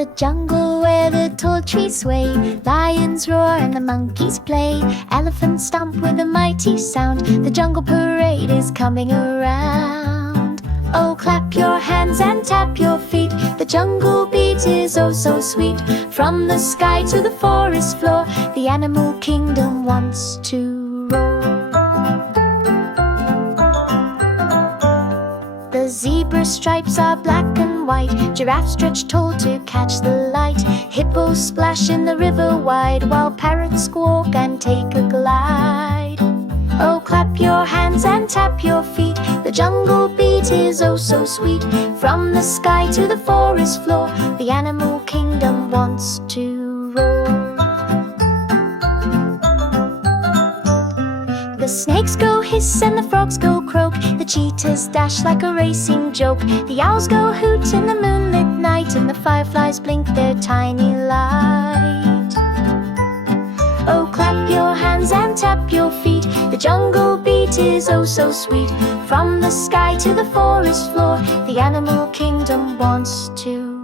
the jungle where the tall trees sway. Lions roar and the monkeys play. Elephants stomp with a mighty sound. The jungle parade is coming around. Oh, clap your hands and tap your feet. The jungle beat is oh so sweet. From the sky to the forest floor, the animal kingdom wants to roar. The zebra stripes are black and white. Giraffes stretch tall to catch the light. Hippos splash in the river wide, while parrots squawk and take a glide. Oh, clap your hands and tap your feet. The jungle beat is oh so sweet. From the sky to the forest floor, the animal kingdom wants to roar. The snakes go hiss and the frogs go croak. The cheetahs dash like a racing joke. The owls go hoot in the moonlit night, and the fireflies blink their tiny light. Oh, clap your hands and tap your feet. The jungle beat is oh so sweet. From the sky to the forest floor, the animal kingdom wants to